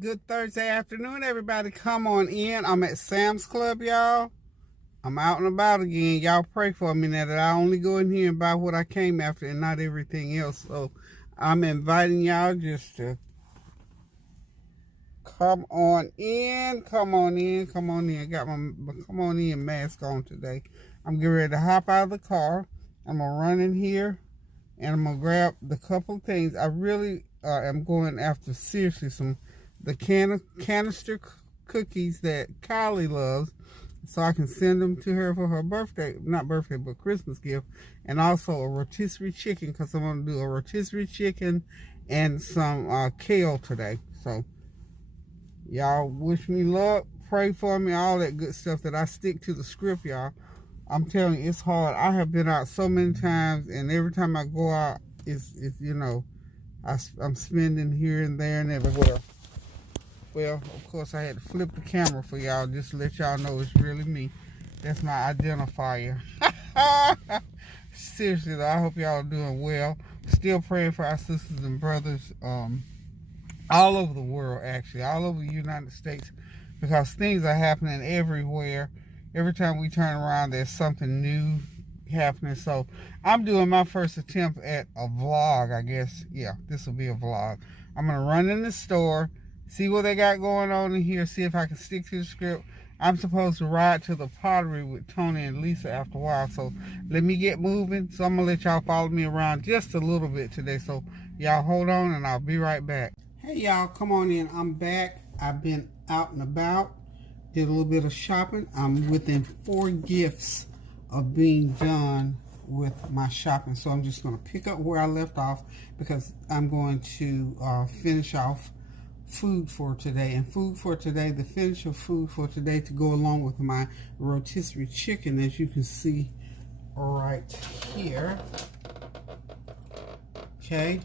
Good Thursday afternoon, everybody. Come on in. I'm at Sam's Club, y'all. I'm out and about again. Y'all pray for me now that I only go in here and buy what I came after and not everything else. So I'm inviting y'all just to come on in. Come on in. Come on in. Got my come on in mask on today. I'm getting ready to hop out of the car. I'm going to run in here and I'm going to grab the couple things. I really am going after, seriously, the canister cookies that Kylie loves, so I can send them to her for her birthday, not birthday, but Christmas gift, and also a rotisserie chicken, because I'm going to do a rotisserie chicken and some kale today. So y'all wish me luck, pray for me, all that good stuff, that I stick to the script, y'all. I'm telling you, it's hard. I have been out so many times, and every time I go out, it's I'm spending here and there and everywhere. Well, of course, I had to flip the camera for y'all just to let y'all know it's really me. That's my identifier. Seriously, though, I hope y'all are doing well. Still praying for our sisters and brothers all over the world, actually, all over the United States, because things are happening everywhere. Every time we turn around, there's something new happening. So I'm doing my first attempt at a vlog, I guess. Yeah, this will be a vlog. I'm going to run in the store, see what they got going on in here, see if I can stick to the script. I'm supposed to ride to the pottery with Tony and Lisa after a while, so let me get moving. So I'm going to let y'all follow me around just a little bit today. So y'all hold on and I'll be right back. Hey y'all, come on in. I'm back. I've been out and about, did a little bit of shopping. I'm within 4 gifts of being done with my shopping, so I'm just going to pick up where I left off, because I'm going to finish off food for today. And food for today, the finish of food for today, to go along with my rotisserie chicken, as you can see right here. Okay,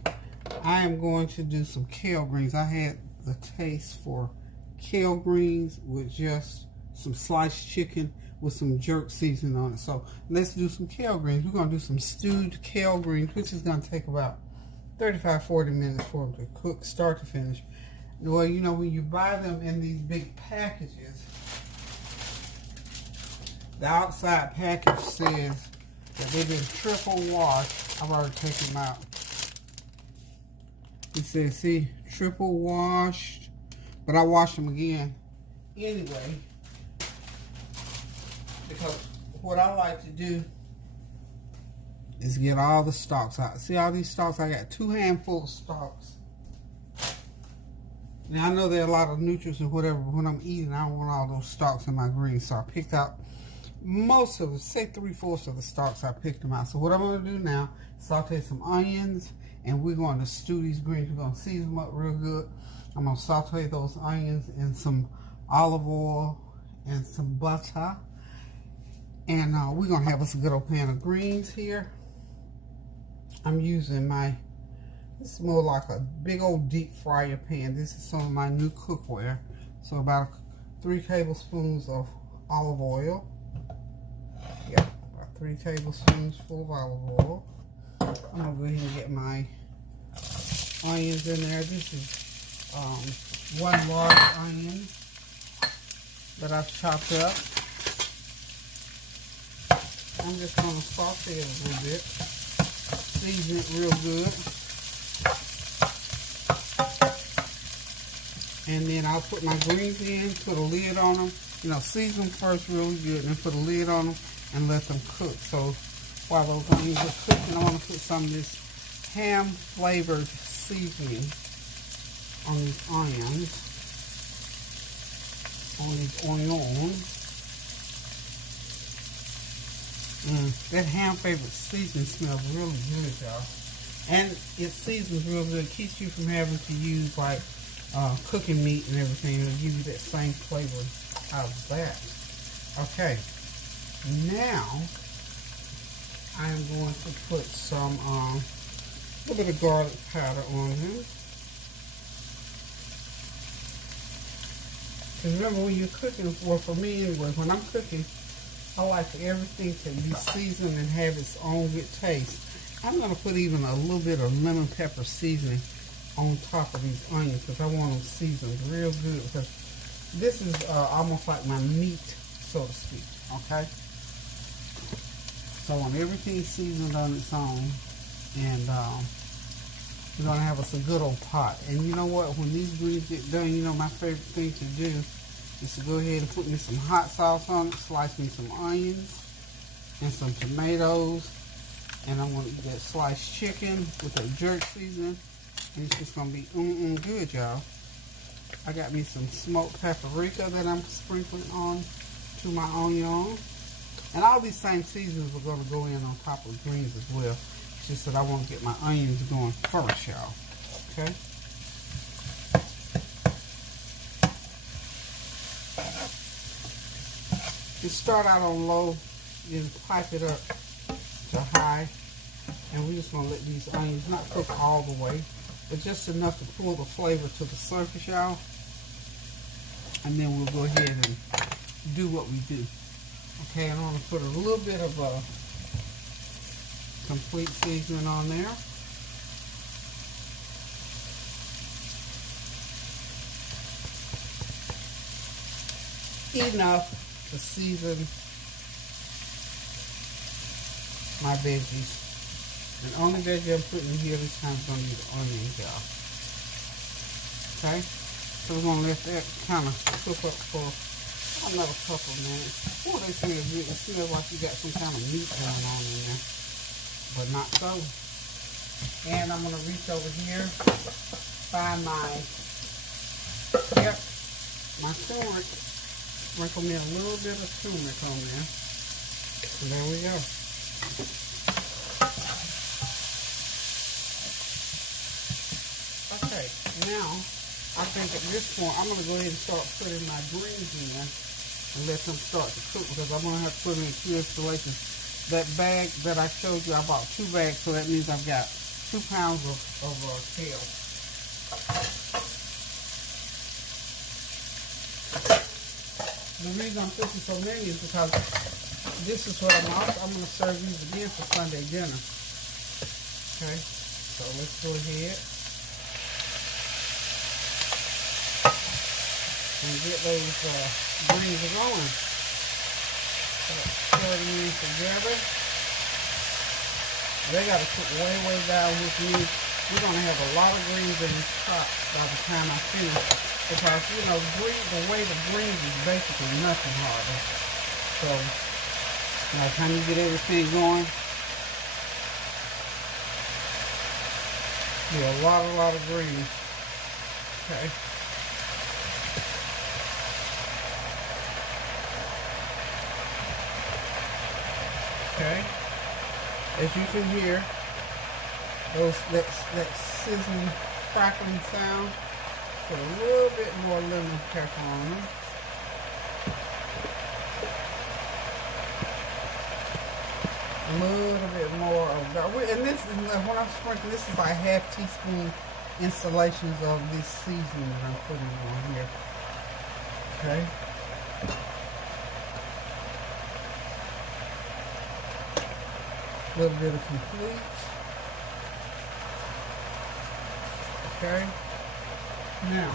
I am going to do some kale greens. I had the taste for kale greens with just some sliced chicken with some jerk seasoning on it. So let's do some kale greens. We're going to do some stewed kale greens, which is going to take about 35-40 minutes for them to cook, start to finish. Well, you know, when you buy them in these big packages, the outside package says that they've been triple washed. I've already taken them out. It says, see, triple washed, but I washed them again anyway, because what I like to do is get all the stalks out. See all these stalks? I got 2 handfuls of stalks. Now, I know there are a lot of nutrients and whatever, but when I'm eating, I don't want all those stalks in my greens. So I picked out most of them, say 3/4 of the stalks, I picked them out. So what I'm going to do now, saute some onions, and we're going to stew these greens. We're going to season them up real good. I'm going to saute those onions in some olive oil and some butter. And we're going to have us a good old pan of greens here. I'm using this is more like a big old deep fryer pan. This is some of my new cookware. So about 3 tablespoons of olive oil. Yeah, about 3 tablespoons full of olive oil. I'm going to go ahead and get my onions in there. This is 1 large onion that I've chopped up. I'm just going to saute it a little bit. Season it real good. And then I'll put my greens in, put a lid on them. You know, season them first really good, and then put a lid on them and let them cook. So while those onions are cooking, I want to put some of this ham-flavored seasoning on these onions, on these onions. That ham-flavored seasoning smells really good, y'all. And it seasons real good. It keeps you from having to use, like, cooking meat and everything. It'll give you that same flavor out of that. Okay, now I'm going to put some little bit of garlic powder on here. Because remember, when you're cooking, well, for me anyway, when I'm cooking, I like for everything to be seasoned and have its own good taste. I'm going to put even a little bit of lemon pepper seasoning on top of these onions because I want them seasoned real good, because this is almost like my meat, so to speak, okay? So I want everything seasoned on its own, and we're going to have us a good old pot. And you know what? When these greens get done, you know my favorite thing to do is to go ahead and put me some hot sauce on it, slice me some onions and some tomatoes, and I'm going to eat that sliced chicken with that jerk seasoning, and it's just going to be good, y'all. I got me some smoked paprika that I'm sprinkling on to my onion. And all these same seasonings are going to go in on top of greens as well. It's just that I want to get my onions going first, y'all. Okay? You start out on low, then pipe it up to high. And we're just going to let these onions not cook all the way, but just enough to pull the flavor to the surface, y'all. And then we'll go ahead and do what we do. Okay, I'm going to put a little bit of complete seasoning on there. Enough to season my veggies. And the only veggie I'm putting in here this time is going to be the onions, y'all. Okay? So we're going to let that kind of cook up for another couple of minutes. Oh, they smell good. It smells like you got some kind of meat going on in there. But not so. And I'm going to reach over here, find my turmeric. Sprinkle me a little bit of turmeric on there. And there we go. Okay, now I think at this point I'm going to go ahead and start putting my greens in and let them start to cook, because I'm going to have to put them in 2 installations. That bag that I showed you, I bought 2 bags, so that means I've got 2 pounds of kale. The reason I'm cooking so many is because this is what I'm going to serve these again for Sunday dinner. Okay, so let's go ahead and get those greens going. Stir them in together. They got to cook way down, which means we're going to have a lot of greens in this pot by the time I finish. Because, you know, the way the greens is basically nothing harder. So, by the time you get everything going, do a lot of greens. Okay. Okay. As you can hear, that sizzling, crackling sound. Put a little bit more lemon pepper on them. A little bit more of garlic. And this is, when I'm sprinkling, this is like half teaspoon installations of this seasoning that I'm putting on here. Okay. A little bit of complete. Okay. Now,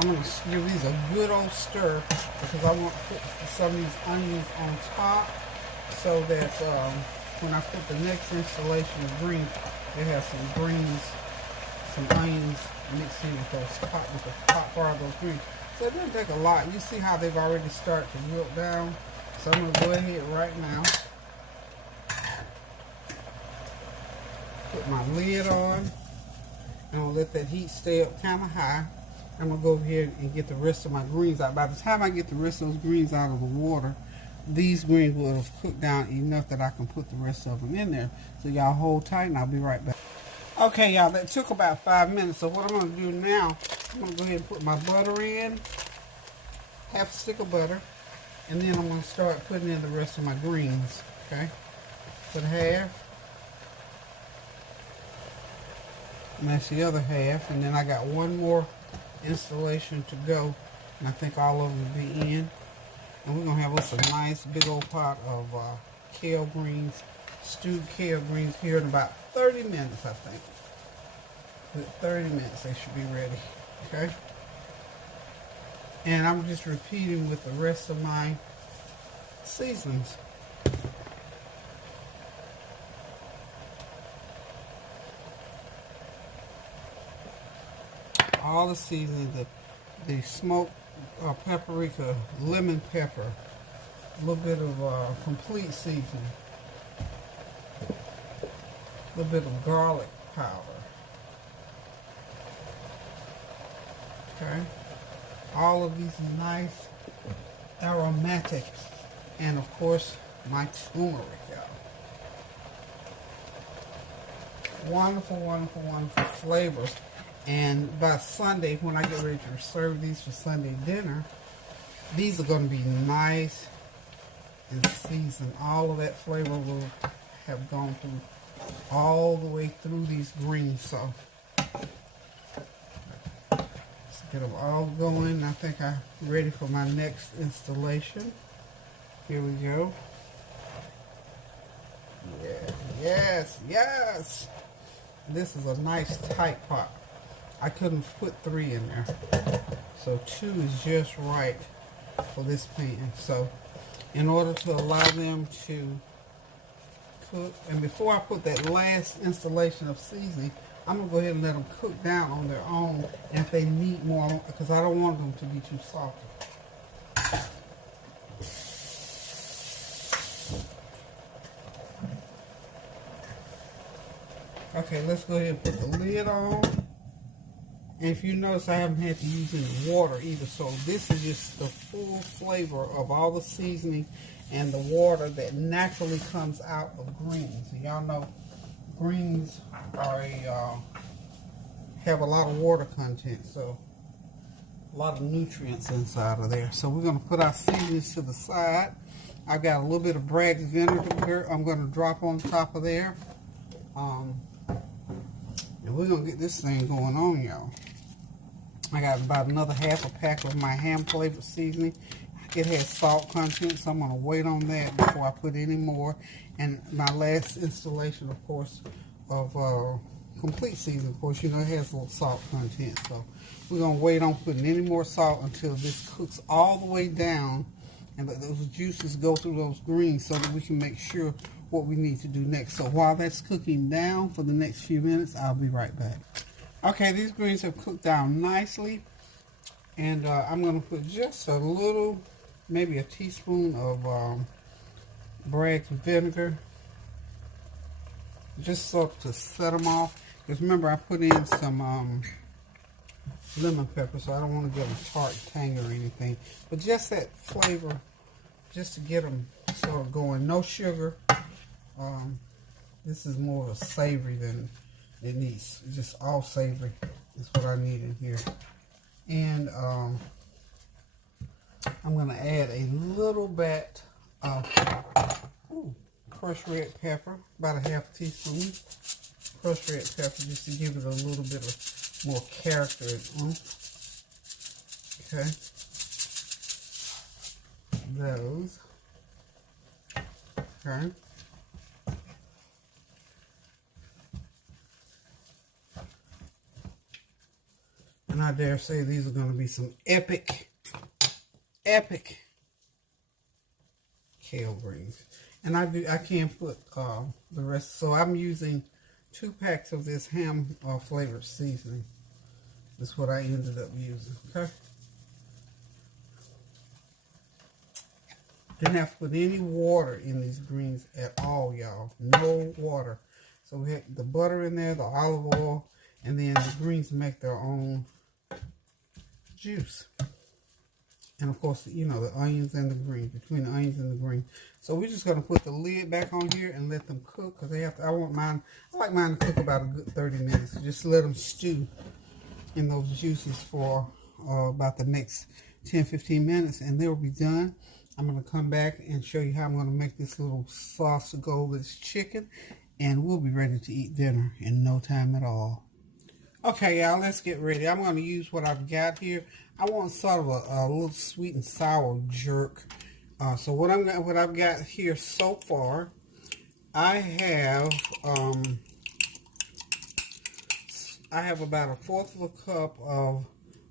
I'm going to give these a good old stir, because I want to put some of these onions on top, so that when I put the next installation of greens, they have some greens, some onions mixed in with the top part of those greens. So it doesn't take a lot. You see how they've already started to wilt down. So I'm going to go ahead right now, put my lid on. I'm going to let that heat stay up kind of high. I'm going to go over here and get the rest of my greens out. By the time I get the rest of those greens out of the water, these greens will have cooked down enough that I can put the rest of them in there. So y'all hold tight and I'll be right back. Okay, y'all, that took about 5 minutes. So what I'm going to do now, I'm going to go ahead and put my butter in, half a stick of butter, and then I'm going to start putting in the rest of my greens. Okay, put half. And that's the other half, and then I got one more installation to go, and I think all of them will be in. And we're gonna have us a nice big old pot of kale greens, stewed kale greens here in about 30 minutes, I think. Good 30 minutes they should be ready. Okay. And I'm just repeating with the rest of my seasonings. All the seasonings, the smoked paprika, lemon pepper, a little bit of complete seasoning, a little bit of garlic powder. Okay. All of these nice aromatic, and of course my turmeric, y'all. Wonderful, wonderful, wonderful flavors. And by Sunday, when I get ready to serve these for Sunday dinner, these are going to be nice and seasoned. All of that flavor will have gone through all the way through these greens. So let's get them all going. I think I'm ready for my next installation. Here we go. Yeah, yes, yes. This is a nice tight pot. I couldn't put 3 in there, so 2 is just right for this pan. So in order to allow them to cook, and before I put that last installation of seasoning, I'm going to go ahead and let them cook down on their own, and if they need more, because I don't want them to be too salty. Okay, let's go ahead and put the lid on. And if you notice, I haven't had to use any water either. So this is just the full flavor of all the seasoning and the water that naturally comes out of greens. And y'all know greens are have a lot of water content, so a lot of nutrients inside of there. So we're going to put our seasonings to the side. I've got a little bit of Bragg's vinegar I'm going to drop on top of there. And we're going to get this thing going on, y'all. I got about another half a pack of my ham flavored seasoning. It has salt content, so I'm going to wait on that before I put any more. And my last installation, of course, of complete seasoning, of course, you know, it has a little salt content. So we're going to wait on putting any more salt until this cooks all the way down and let those juices go through those greens so that we can make sure what we need to do next. So while that's cooking down for the next few minutes, I'll be right back. Okay, these greens have cooked down nicely, and I'm going to put just a little, maybe a teaspoon of Bragg's vinegar, just so to set them off. Because remember, I put in some lemon pepper, so I don't want to get them tart, tang, or anything. But just that flavor, just to get them sort of going. No sugar. This is more of a savory than it needs. It's just all savory is what I need in here. And I'm going to add a little bit of crushed red pepper, about a half teaspoon. Crushed red pepper, just to give it a little bit of more character and oomph. Okay. Those. Okay. And I dare say these are going to be some epic kale greens. And I can put the rest. So I'm using 2 packs of this ham flavored seasoning. That's what I ended up using. Okay. Didn't have to put any water in these greens at all, y'all. No water. So we had the butter in there, the olive oil, and then the greens make their own juice. And of course, you know, the onions and the green, between the onions and the green. So we're just going to put the lid back on here and let them cook, because they have to, I like mine to cook about a good 30 minutes. Just let them stew in those juices for about the next 10-15 minutes, and they'll be done. I'm going to come back and show you how I'm going to make this little sauce to go with this chicken, and we'll be ready to eat dinner in no time at all. Okay, y'all, let's get ready. I'm going to use what I've got here. I want sort of a little sweet and sour jerk. So what I've got here so far, I have I have about 1/4 of a cup of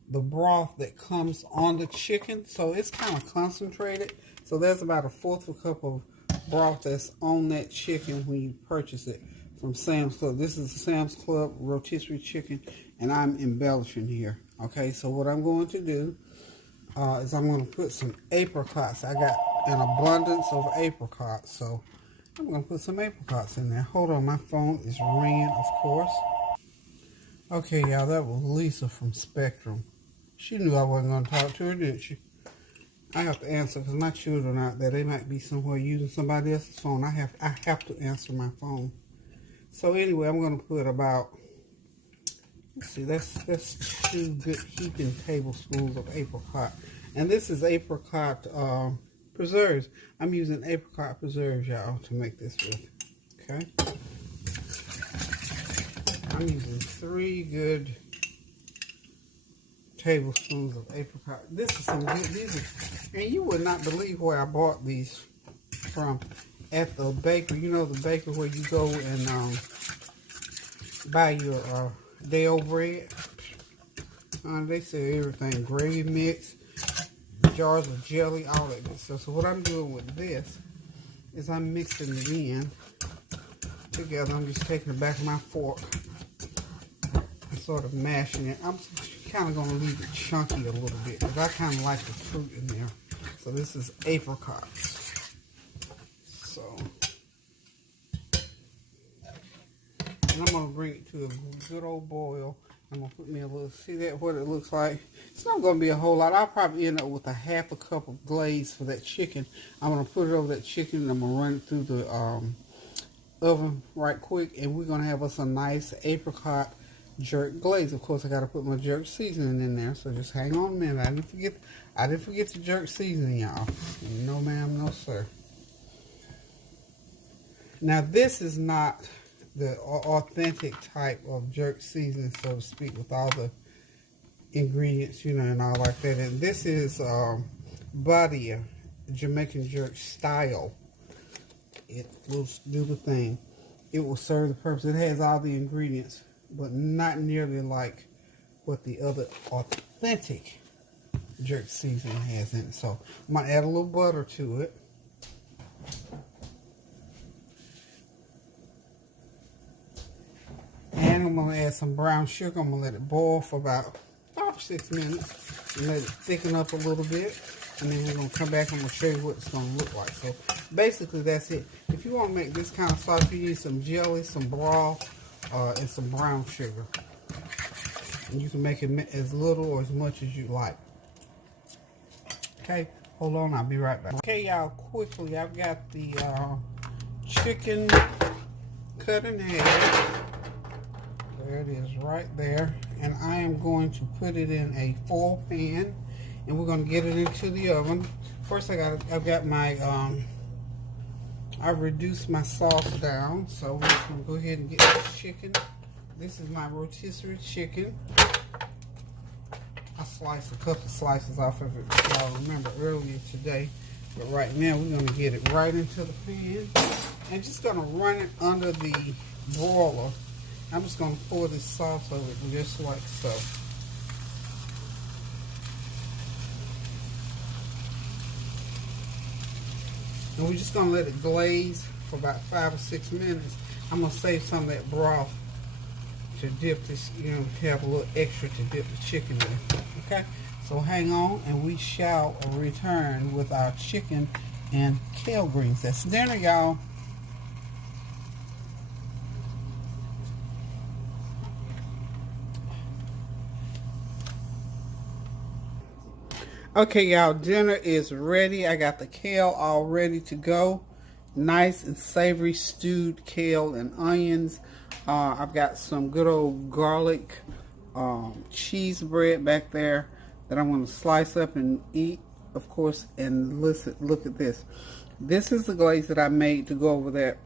the broth that comes on the chicken. So it's kind of concentrated. So there's about 1/4 of a cup of broth that's on that chicken when you purchase it from Sam's Club. This is Sam's Club rotisserie chicken, and I'm embellishing here. Okay, so what I'm going to do is I'm going to put some apricots. I got an abundance of apricots, so I'm going to put some apricots in there. Hold on, my phone is ringing, of course. Okay, y'all, that was Lisa from Spectrum. She knew I wasn't going to talk to her, didn't she? I have to answer because my children out there, they might be somewhere using somebody else's phone. I have to answer my phone. So anyway, I'm going to put about, let's see, that's 2 good heaping tablespoons of apricot. And this is apricot preserves. I'm using apricot preserves, y'all, to make this with. Okay? I'm using 3 good tablespoons of apricot. This is some good, and you would not believe where I bought these from. At the bakery. You know the bakery where you go and buy your day-old bread? They sell everything. Gravy mix, jars of jelly, all that good stuff. So what I'm doing with this is I'm mixing it in together. I'm just taking the back of my fork and sort of mashing it. I'm kind of going to leave it chunky a little bit because I kind of like the fruit in there. So this is apricots. So, and I'm going to bring it to a good old boil. I'm going to put me a little, see that, what it looks like? It's not going to be a whole lot. I'll probably end up with 1/2 cup of glaze for that chicken. I'm going to put it over that chicken and I'm going to run it through the oven right quick. And we're going to have us a nice apricot jerk glaze. Of course, I got to put my jerk seasoning in there. So just hang on a minute. I didn't forget the jerk seasoning, y'all. No ma'am, no sir. Now, this is not the authentic type of jerk seasoning, so to speak, with all the ingredients, you know, and all like that. And this is Badia, Jamaican jerk style. It will do the thing. It will serve the purpose. It has all the ingredients, but not nearly like what the other authentic jerk seasoning has in it. So I'm going to add a little butter to it. And I'm going to add some brown sugar. I'm going to let it boil for about 5 or 6 minutes and let it thicken up a little bit. And then we're going to come back and I'm going to show you what it's going to look like. So basically that's it. If you want to make this kind of sauce, you need some jelly, some broth, and some brown sugar. And you can make it as little or as much as you like. Okay, hold on, I'll be right back. Okay, y'all, quickly, I've got the chicken cut in half. There it is right there. And I am going to put it in a foil pan and we're going to get it into the oven. First I've got my I've reduced my sauce down, so we're just going to go ahead and get this chicken. This is my rotisserie chicken. I sliced a couple of slices off of it, y'all remember earlier today. But right now we're going to get it right into the pan and just going to run it under the broiler. I'm just going to pour this sauce over it just like so. And we're just going to let it glaze for about 5 or 6 minutes. I'm going to save some of that broth to dip this, you know, have a little extra to dip the chicken in. Okay? So hang on and we shall return with our chicken and kale greens. That's dinner, y'all. Okay, y'all, dinner is ready. I got the kale all ready to go. Nice and savory stewed kale and onions. I've got some good old garlic cheese bread back there that I'm going to slice up and eat, of course. And listen, look at this. This is the glaze that I made to go over that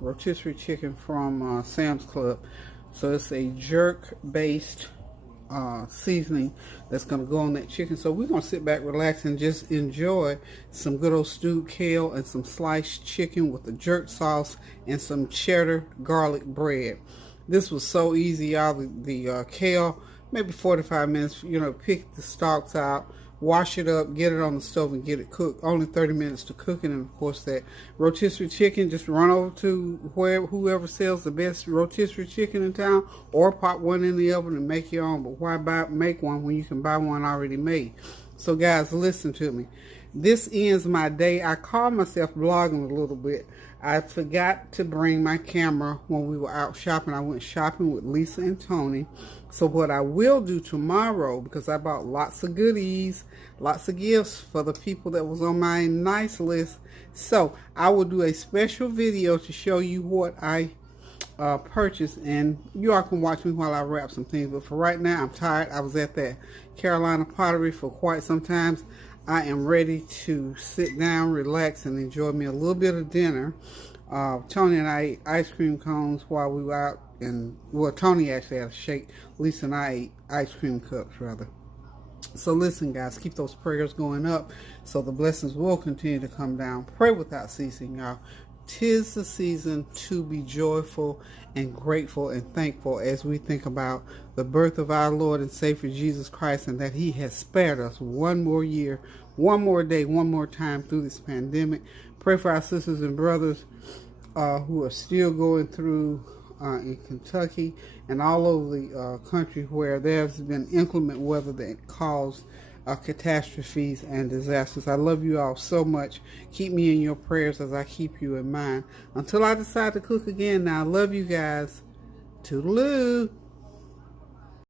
rotisserie chicken from Sam's Club. So it's a jerk-based seasoning that's going to go on that chicken. So we're going to sit back, relax, and just enjoy some good old stewed kale and some sliced chicken with the jerk sauce and some cheddar garlic bread. This was so easy, y'all. The kale, maybe 45 minutes. Pick the stalks out, wash it up, get it on the stove, and get it cooked. Only 30 minutes to cook it. And of course, that rotisserie chicken, just run over to whoever sells the best rotisserie chicken in town, or pop one in the oven and make your own. But why make one when you can buy one already made? So, guys, listen to me. This ends my day. I call myself blogging a little bit. I forgot to bring my camera when we were out shopping. I went shopping with Lisa and Tony. So what I will do tomorrow, because I bought lots of goodies, lots of gifts for the people that was on my nice list. So I will do a special video to show you what I purchased, and you all can watch me while I wrap some things. But for right now, I'm tired. I was at that Carolina Pottery for quite some time. I am ready to sit down, relax, and enjoy me a little bit of dinner. Tony and I ate ice cream cones while we were out, and well, Tony actually had a shake. Lisa and I ate ice cream cups, rather. So listen, guys, keep those prayers going up so the blessings will continue to come down. Pray without ceasing, y'all. 'Tis the season to be joyful and grateful and thankful as we think about the birth of our Lord and Savior Jesus Christ, and that He has spared us one more year, one more day, one more time through this pandemic. Pray for our sisters and brothers who are still going through in Kentucky and all over the country where there's been inclement weather that caused catastrophes and disasters. I love you all so much. Keep me in your prayers as I keep you in mind. Until I decide to cook again, now I love you guys. Toodaloo.